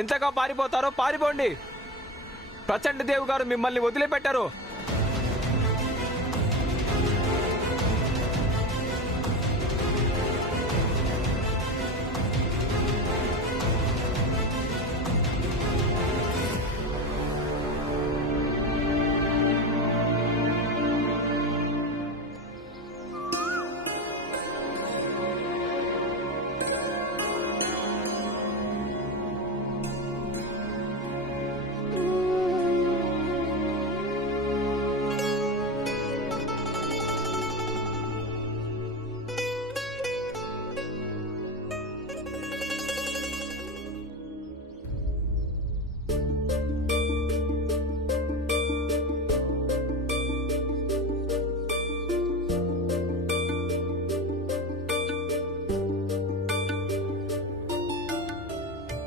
ఎంతగా పారిపోతారో పారిపోండి. ప్రచండ దేవ్ గారు మిమ్మల్ని వదిలిపెట్టారు.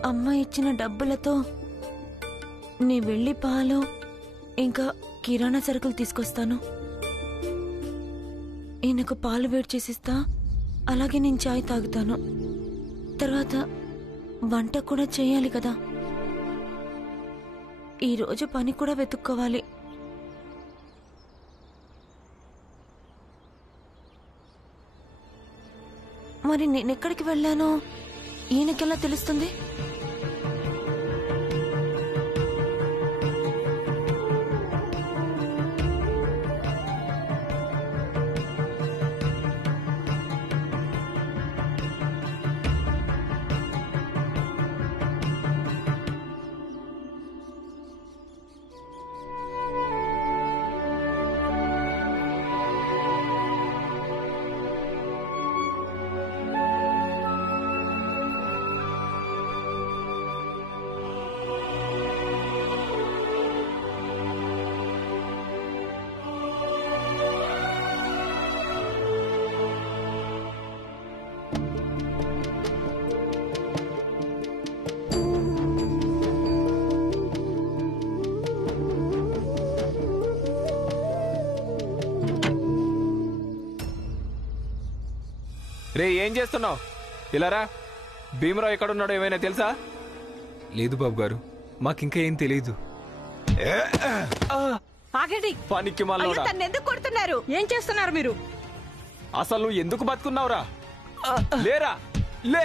అమ్మ ఇచ్చిన డబ్బులతో నీ వెళ్లి పాలు ఇంకా కిరాణా సరుకులు తీసుకొస్తాను. ఈయనకు పాలు వేడి చేసిస్తా, అలాగే నేను చాయ్ తాగుతాను. తర్వాత వంట కూడా చేయాలి కదా, ఈరోజు పని కూడా వెతుక్కోవాలి. మరి నేనెక్కడికి వెళ్ళానో ఈయనకెలా తెలుస్తుంది? రే, ఏం చేస్తున్నావు? ఇలారా. భీమరావు ఎక్కడున్నాడో ఏమైనా తెలుసా? లేదు బాబు గారు, మాకింకా ఏం తెలీదు. పనికి మళ్ళీ ఎందుకు కొడుతున్నారు? ఏం చేస్తున్నారు మీరు? అసలు నువ్వు ఎందుకు బతుకున్నావురా? లేరా, లే.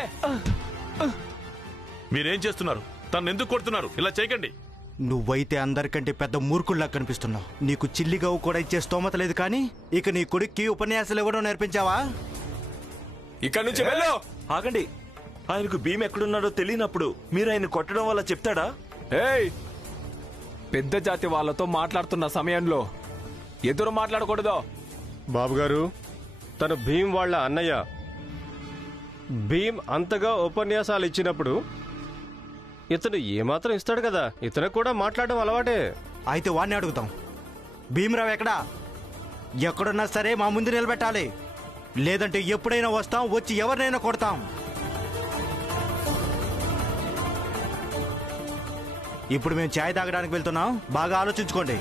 మీరేం చేస్తున్నారు? తను ఎందుకు కొడుతున్నారు? ఇలా చేయకండి. నువ్వైతే అందరికంటే పెద్ద మూర్ఖుల్లా కనిపిస్తున్నావు. నీకు చిల్లిగవ్వు కూడా ఇచ్చే స్తోమత లేదు, కానీ ఇక నీ కొడుక్కి ఉపన్యాసాలు ఇవ్వడం నేర్పించావా? ఇక్కడి నుంచి వెళ్ళు. ఆగండి. ఆయనకు భీమ్ ఎక్కడున్నాడో తెలియనప్పుడు మీరు ఆయన కొట్టడం వల్ల చెప్తాడా? ఏయ్, పెద్ద జాతి వాళ్ళతో మాట్లాడుతున్న సమయంలో ఎదురు మాట్లాడకూడదు. బాబుగారు, తను భీమ్ వాళ్ళ అన్నయ్య. భీమ్ అంతగా ఉపన్యాసాలు ఇచ్చినప్పుడు ఇతను ఏమాత్రం ఇస్తాడు కదా, ఇతను కూడా మాట్లాడడం అలవాటే. అయితే వాడిని అడుగుతాం. భీమరావు ఎక్కడా? ఎక్కడున్నా సరే మా ముందు నిలబెట్టాలి, లేదంటే ఎప్పుడైనా వస్తాం, వచ్చి ఎవరినైనా కొడతాం. ఇప్పుడు మేము ఛాయ్ తాగడానికి వెళ్తున్నాం, బాగా ఆలోచించుకోండి.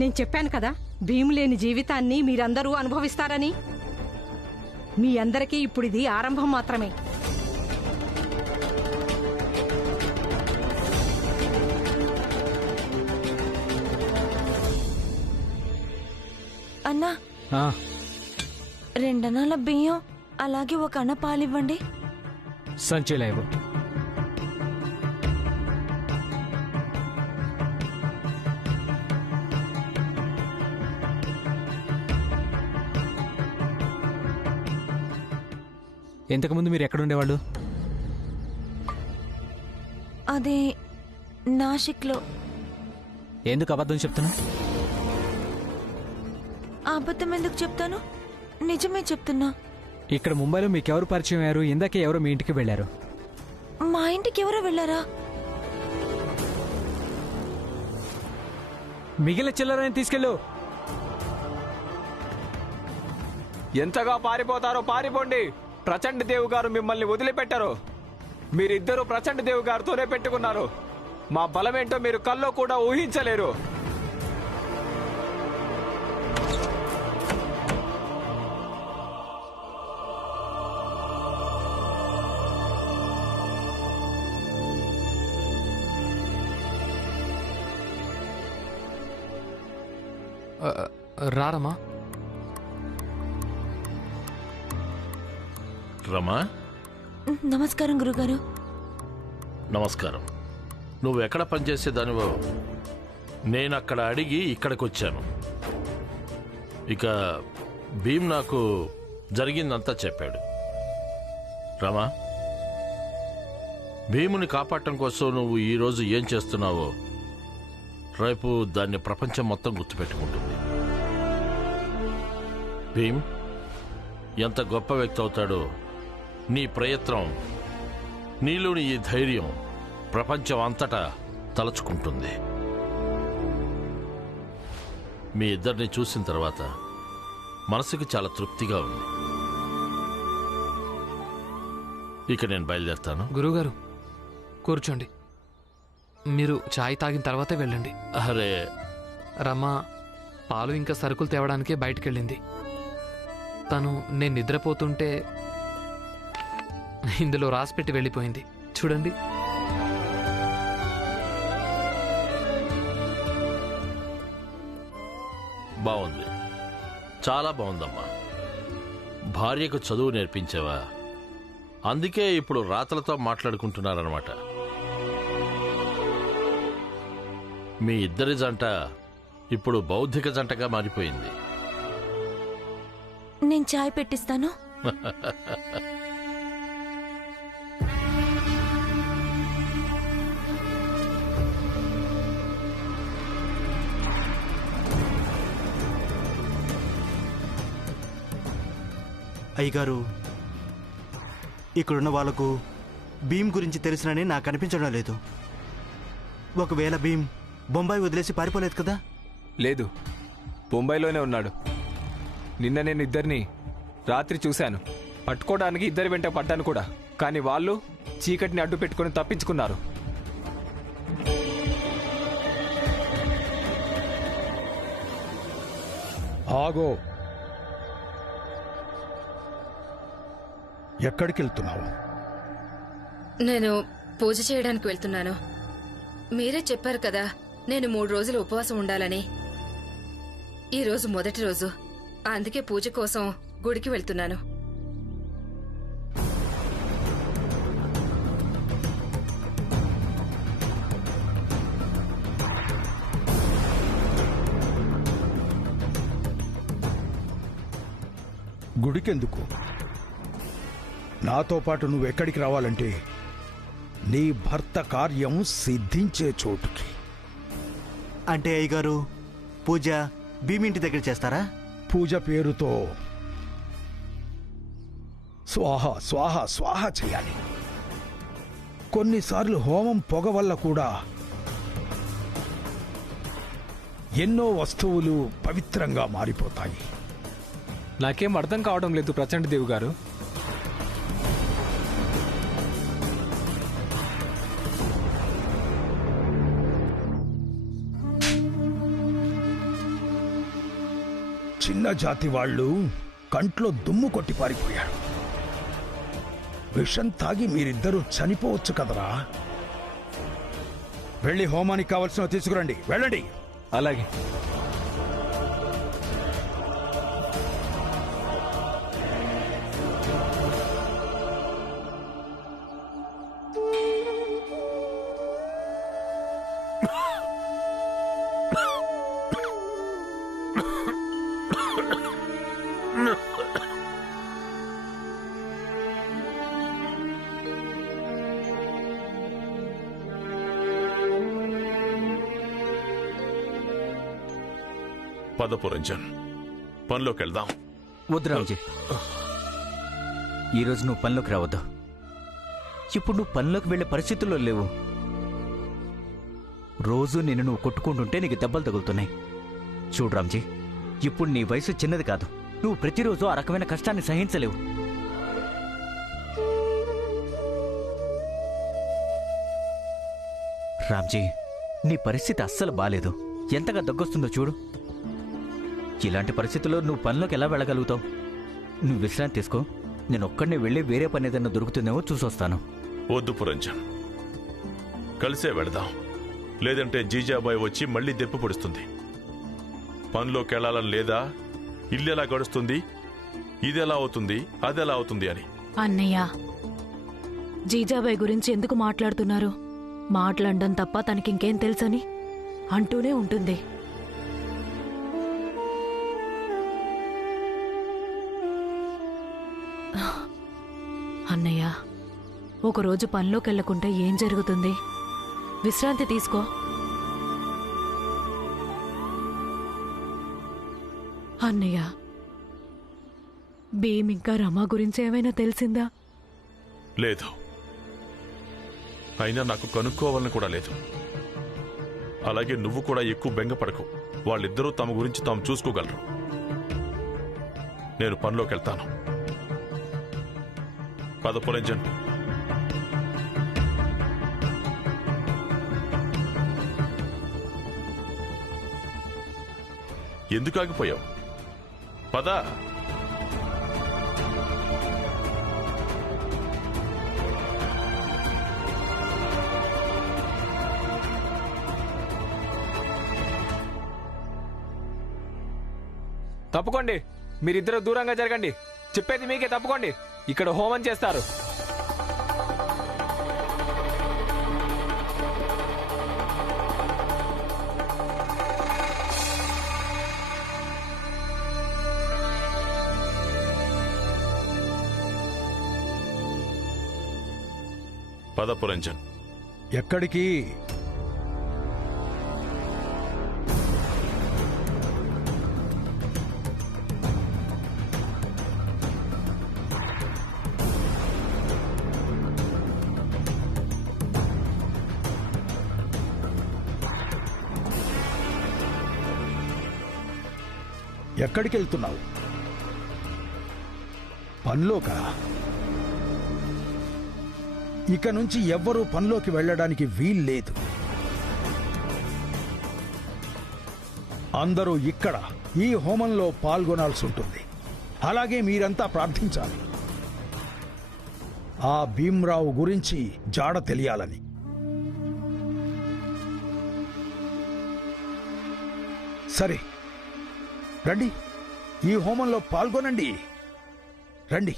నేను చెప్పాను కదా, భీము లేని జీవితాన్ని మీరందరూ అనుభవిస్తారని. మీ అందరికీ ఇప్పుడు ఇది ఆరంభం మాత్రమే. అన్నా, 2 అణాల బియ్యం అలాగే 1 అణ పాలివ్వండి. సంచలేవు. ఇంతకుముందు మీరు ఎక్కడుండేవాళ్ళు? అది నాసిక్లో. ఎందుకు అబద్ధం చెప్తున్నా? అబద్ధం ఎందుకు చెప్తాను? నిజమే చెప్తున్నా. ఇక్కడ ముంబైలో మీకెవరు పరిచయం అయ్యారు? ఇందాకే ఎవరో మీ ఇంటికి వెళ్ళారు. మా ఇంటికి ఎవరో వెళ్ళారా? మిగిలిన చిల్లరని తీసుకెళ్ళు. ఎంతగా పారిపోతారో పారిపోండి. ప్రచండ దేవ్ గారు మిమ్మల్ని వదిలిపెట్టారు. మీరిద్దరూ ప్రచండ దేవ్ గారితోనే పెట్టుకున్నారు. మా బలమేంటో మీరు కల్లో కూడా ఊహించలేరు. రారమ్మా. రమా, నమస్కారం గురుగారు. నమస్కారం. నువ్వెక్కడ పనిచేసేదానివో నేను అక్కడ అడిగి ఇక్కడికి వచ్చాను. ఇక భీమ్ నాకు జరిగిందంతా చెప్పాడు. రమా, భీముని కాపాడటం కోసం నువ్వు ఈరోజు ఏం చేస్తున్నావో రేపు దాన్ని ప్రపంచం మొత్తం గుర్తుపెట్టుకుంటుంది. భీమ్ ఎంత గొప్ప వ్యక్తి అవుతాడో నీ ప్రయత్నం, నీలోని ఈ ధైర్యం ప్రపంచం అంతటా తలుచుకుంటుంది. మీ ఇద్దరిని చూసిన తర్వాత మనసుకి చాలా తృప్తిగా ఉంది. ఇక నేను బయలుదేరుతాను. గురువుగారు కూర్చోండి. మీరు చాయ్ తాగిన తర్వాతే వెళ్ళండి. అరే, రమ పాలు ఇంకా సరుకులు తేవడానికే బయటకెళ్ళింది. తను నేను నిద్రపోతుంటే ఇందులో రాసిపెట్టి వెళ్ళిపోయింది. చూడండి. బాగుంది, చాలా బాగుందమ్మా. భార్యకు చదువు నేర్పించావా? అందుకే ఇప్పుడు రాతలతో మాట్లాడుకుంటున్నారన్నమాట. మీ ఇద్దరి జంట ఇప్పుడు బౌద్ధిక జంటగా మారిపోయింది. నేను చాయ్ పెట్టిస్తాను. అయ్యగారు, ఇక్కడున్న వాళ్లకు భీమ్ గురించి తెలిసినని నాకు అనిపించడం లేదు. ఒకవేళ భీమ్ బొంబాయి వదిలేసి పారిపోలేదు కదా? లేదు, బొంబాయిలోనే ఉన్నాడు. నిన్న నేను ఇద్దరిని రాత్రి చూశాను. పట్టుకోవడానికి ఇద్దరి వెంట పడ్డాను కూడా. కానీ వాళ్ళు చీకటిని అడ్డు పెట్టుకుని తప్పించుకున్నారు. ఆగో, ఎక్కడికి వెళ్తున్నావు? నేను పూజ చేయడానికి వెళ్తున్నాను. మీరే చెప్పారు కదా నేను 3 రోజులు ఉపవాసం ఉండాలని. ఈరోజు మొదటి రోజు, అందుకే పూజ కోసం గుడికి వెళ్తున్నాను. గుడికెందుకు? నాతో పాటు నువ్వెక్కడికి రావాలంటే నీ భర్త కార్యం సిద్ధించే చోటుకి. అంటే అయ్యగారు, పూజ భీమ్ ఇంటి దగ్గర చేస్తారా? పూజ పేరుతో స్వాహ స్వాహ స్వాహ చేయాలి. కొన్నిసార్లు హోమం పొగ వల్ల కూడా ఎన్నో వస్తువులు పవిత్రంగా మారిపోతాయి. నాకేం అర్థం కావడం లేదు ప్రచండ దేవ్ గారు. చిన్న జాతి వాళ్ళు కంట్లో దుమ్ము కొట్టి పారిపోయారు. విషం తాగి మీరిద్దరూ చనిపోవచ్చు కదరా. వెళ్ళి హోమానికి కావలసిన తీసుకురండి, వెళ్ళండి. అలాగే. పదపురంజన్, పనిలోకి వెళ్దాం. వద్దు రామ్జీ, ఈరోజు నువ్వు పనిలోకి రావద్దు. ఇప్పుడు నువ్వు పనిలోకి వెళ్లే పరిస్థితుల్లో లేవు. రోజు నిన్ను నువ్వు కొట్టుకుంటుంటే నీకు దెబ్బలు తగులుతున్నాయి. చూడు రామ్జీ, ఇప్పుడు నీ వయసు చిన్నది కాదు. నువ్వు ప్రతిరోజు ఆ రకమైన కష్టాన్ని సహించలేవు. రామ్జీ, నీ పరిస్థితి అస్సలు బాలేదు. ఎంతగా దగ్గొస్తుందో చూడు. ఇలాంటి పరిస్థితుల్లో నువ్వు పనిలోకి ఎలా వెళ్ళగలుగుతావు? నువ్వు విశ్రాంతి తీసుకో. నేను ఒక్కడినే వెళ్ళి వేరే పని ఏదైనా దొరుకుతుందేమో చూసొస్తాను. వద్దు పురంజన్, కలిసే వెళదాం. లేదంటే జీజాబాయ్ వచ్చి మళ్ళీ దెప్పి పొడుస్తుంది. పనిలోకి వెళ్ళాలని లేదా? ఇల్లు ఎలా గడుస్తుంది, ఇది ఎలా అవుతుంది, అది ఎలా అవుతుంది అని. అన్నయ్య, జీజాబాయ్ గురించి ఎందుకు మాట్లాడుతున్నారు? మాట్లాడడం తప్ప తనకింకేం తెలుసని అంటూనే ఉంటుంది. అన్నయ్య, ఒకరోజు పనిలోకి వెళ్లకుంటే ఏం జరుగుతుంది? విశ్రాంతి తీసుకో. అన్నయ్య, భీమ్ ఇంకా రమా గురించి ఏమైనా తెలిసిందా? లేదు, అయినా నాకు కనుక్కోవాలని కూడా లేదు. అలాగే నువ్వు కూడా ఎక్కువ బెంగపడకు. వాళ్ళిద్దరూ తమ గురించి తాము చూసుకోగలరు. నేను పనిలోకి వెళ్తాను. పద పురంజన్. ఎందుకు ఆగిపోయావు? పద. తప్పుకోండి, మీరిద్దరు దూరంగా జరగండి. చెప్పేది మీకే, తప్పుకోండి. ఇక్కడ హోమం చేస్తారు. పద పురంజన్. ఎక్కడికి? ఎక్కడికి వెళ్తున్నావు? పనిలోకా? ఇక నుంచి ఎవ్వరూ పనిలోకి వెళ్ళడానికి వీల్లేదు. అందరూ ఇక్కడ ఈ హోమంలో పాల్గొనాల్సి ఉంటుంది. అలాగే మీరంతా ప్రార్థించాలి, ఆ భీమ్రావు గురించి జాడ తెలియాలని. సరే రండి, ఈ హోమంలో పాల్గొనండి. రండి.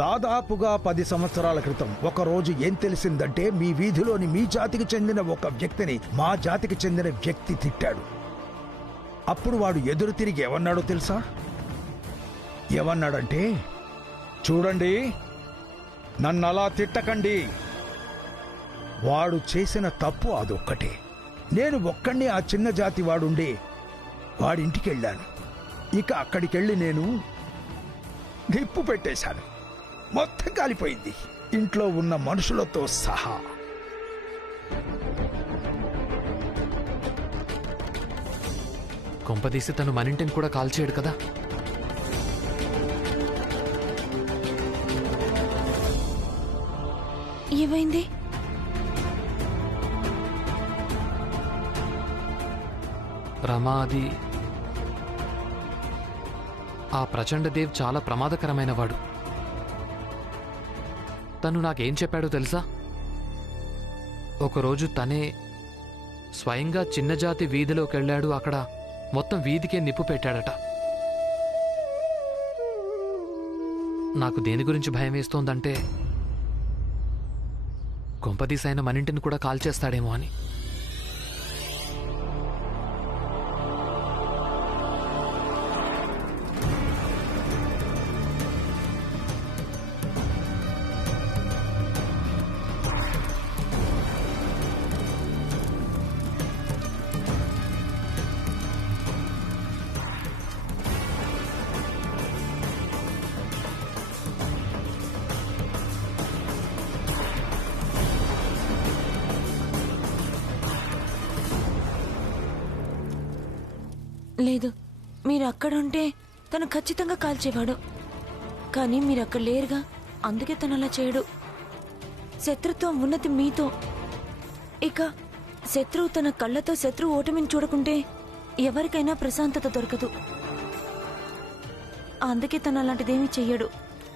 దాదాపుగా 10 సంవత్సరాల క్రితం ఒకరోజు ఏం తెలిసిందంటే, మీ వీధిలోని మీ జాతికి చెందిన ఒక వ్యక్తిని మా జాతికి చెందిన వ్యక్తి తిట్టాడు. అప్పుడు వాడు ఎదురు తిరిగి ఏమన్నాడో తెలుసా? ఏమన్నాడంటే, చూడండి, నన్ను అలా తిట్టకండి, వాడు చేసిన తప్పు అదొక్కటే. నేను ఒక్కడిని ఆ చిన్న జాతి వాడుండే వాడింటికి వెళ్ళాను. ఇక అక్కడికెళ్ళి నేను నిప్పు పెట్టేశాను. మొత్తం కాలిపోయింది, ఇంట్లో ఉన్న మనుషులతో సహా. కొంపదీసి తను మనింటిని కూడా కాల్చేయడు కదా? ఏమైంది? రమా, అది ఆ ప్రచండదేవ్ చాలా ప్రమాదకరమైన వాడు. తను నాకేం చెప్పాడో తెలుసా? ఒకరోజు తనే స్వయంగా చిన్న జాతి వీధిలోకి వెళ్ళాడు. అక్కడ మొత్తం వీధికే నిప్పు పెట్టాడట. నాకు దేని గురించి భయం వేస్తోందంటే, కొంపదీసైన మనింటిని కూడా కాల్చేస్తాడేమో అని. లేదు, మీరు అక్కడుంటే తను ఖచ్చితంగా కాల్చేవాడు. కానీ మీరు అక్కడ లేరుగా, అందుకే తను అలా చేయడు. శత్రుత్వం ఉన్నది మీతో, ఇక శత్రువు తన కళ్ళతో శత్రువు ఓటమిని చూడకుంటే ఎవరికైనా ప్రశాంతత దొరకదు. అందుకే తను అలాంటిదేమీ చెయ్యడు.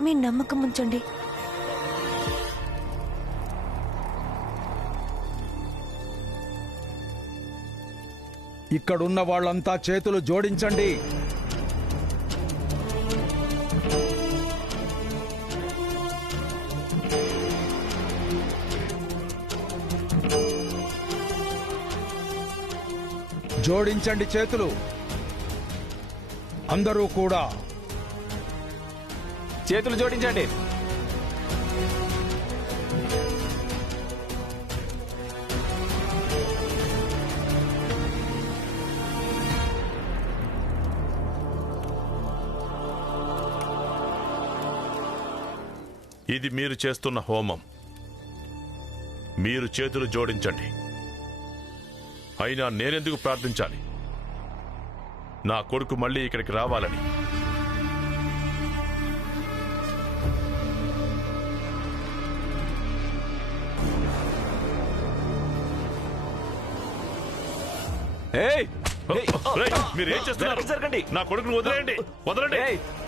మీ నమ్మకం ఉంచండి. ఇక్కడున్న వాళ్ళంతా చేతులు జోడించండి. జోడించండి చేతులు. అందరూ కూడా చేతులు జోడించండి. ఇది మీరు చేస్తున్న హోమం. మీరు చేతులు జోడించండి. అయినా నేనెందుకు ప్రార్థించాలి? నా కొడుకు మళ్ళీ ఇక్కడికి రావాలని. మీరేం చేస్తున్నారు? నా కొడుకును వదిలేయండి, వదలండి.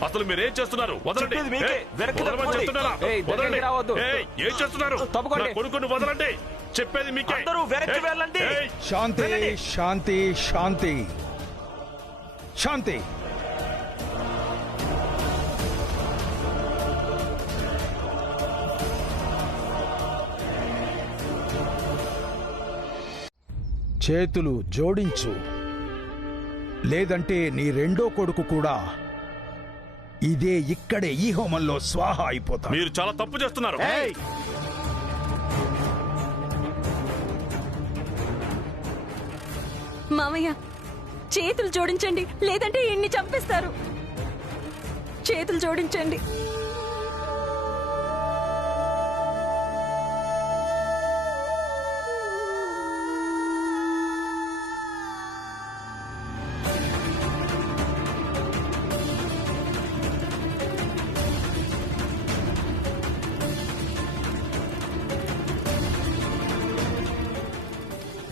అసలు మీరేం చేస్తున్నారు? వదలండి. వదలమని చెప్తున్నారా? వదలండి. ఏం చేస్తున్నారు? నా కొడుకును వదలండి. చెప్పేది మీకే. శాంతి, శాంతి, శాంతి, శాంతి. చేతులు జోడించు, లేదంటే నీ రెండో కొడుకు కూడా ఇక్కడే ఈ హోమంలో స్వాహ అయిపోతాడు. మీరు చాలా తప్పు చేస్తున్నారు. మామయ్య, చేతులు జోడించండి, లేదంటే ఇన్ని చంపేస్తారు. చేతులు జోడించండి.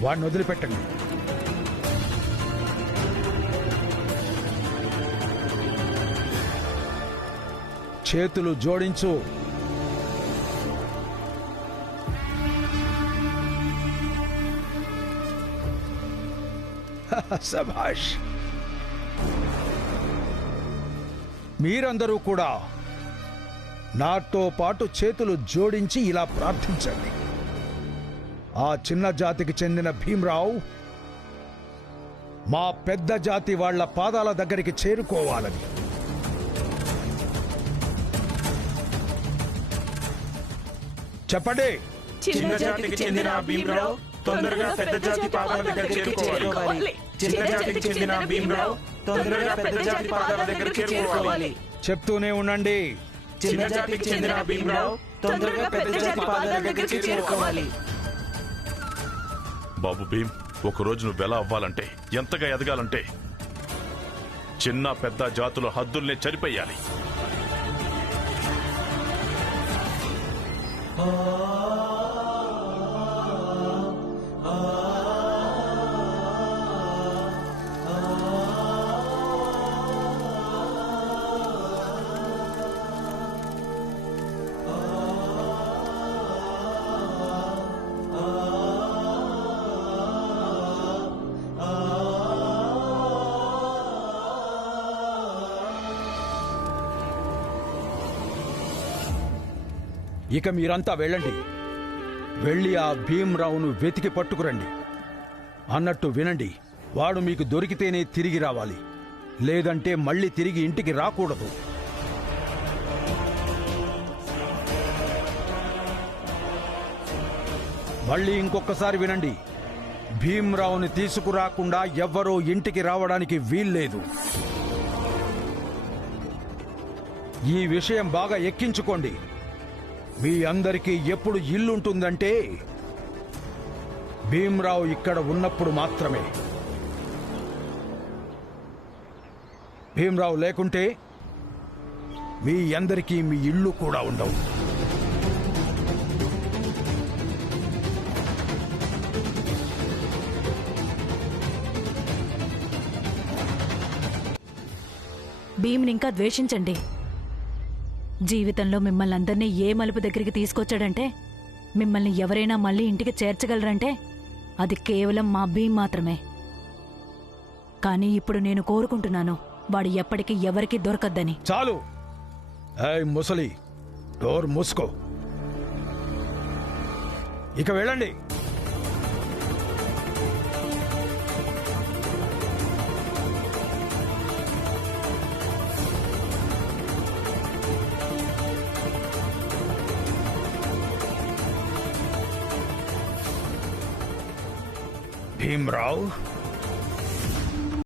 వాడిని వదిలిపెట్టండి. చేతులు జోడించు. సభాష్. మీరందరూ కూడా నాతో పాటు చేతులు జోడించి ఇలా ప్రార్థించండి. ఆ చిన్న జాతికి చెందిన భీమ్రావు మా పెద్ద జాతి వాళ్ల పాదాల దగ్గరికి చేరుకోవాలని. చెప్పండి. చిన్న జాతికి చెందిన భీమ్రావు తొందరగా పెద్ద జాతి పాదాల దగ్గరికి చేరుకోవాలి. చిన్న జాతికి చెందిన భీమ్రావు తొందరగా పెద్ద జాతి పాదాల దగ్గరికి చేరుకోవాలి. చెప్తూనే ఉండండి. చిన్న జాతికి చెందిన భీమ్రావు తొందరగా పెద్ద జాతి పాదాల దగ్గరికి చేరుకోవాలి. బాబు భీమ్, ఒకరోజు నువ్వు ఎలా అవ్వాలంటే, ఎంతగా ఎదగాలంటే చిన్న పెద్ద జాతుల హద్దుల్ని చరిపెయ్యాలి. ఇక మీరంతా వెళ్ళండి. వెళ్ళి ఆ భీమ్రావును వెతికి పట్టుకురండి. అన్నట్టు వినండి, వాడు మీకు దొరికితేనే తిరిగి రావాలి, లేదంటే మళ్ళీ తిరిగి ఇంటికి రాకూడదు. మళ్ళీ ఇంకొకసారి వినండి, భీమ్రావుని తీసుకురాకుండా ఎవ్వరూ ఇంటికి రావడానికి వీల్లేదు. ఈ విషయం బాగా ఎక్కించుకోండి. మీ అందరికీ ఎప్పుడు ఇల్లుంటుందంటే భీమ్రావు ఇక్కడ ఉన్నప్పుడు మాత్రమే. భీమ్రావు లేకుంటే మీ అందరికీ మీ ఇల్లు కూడా ఉండవు. భీమ్ని ఇంకా ద్వేషించండి. జీవితంలో మిమ్మల్ని అందరినీ ఏ మలుపు దగ్గరికి తీసుకొచ్చాడంటే, మిమ్మల్ని ఎవరైనా మళ్ళీ ఇంటికి చేర్చగలరంటే అది కేవలం మా భీమ్ మాత్రమే. కానీ ఇప్పుడు నేను కోరుకుంటున్నాను వాడు ఎప్పటికీ ఎవరికీ దొరకద్దని. చాలు. ఏయ్ ముసలి, డోర్ మూసుకో. ఇక వెళ్ళండి. భీమ్రావ్,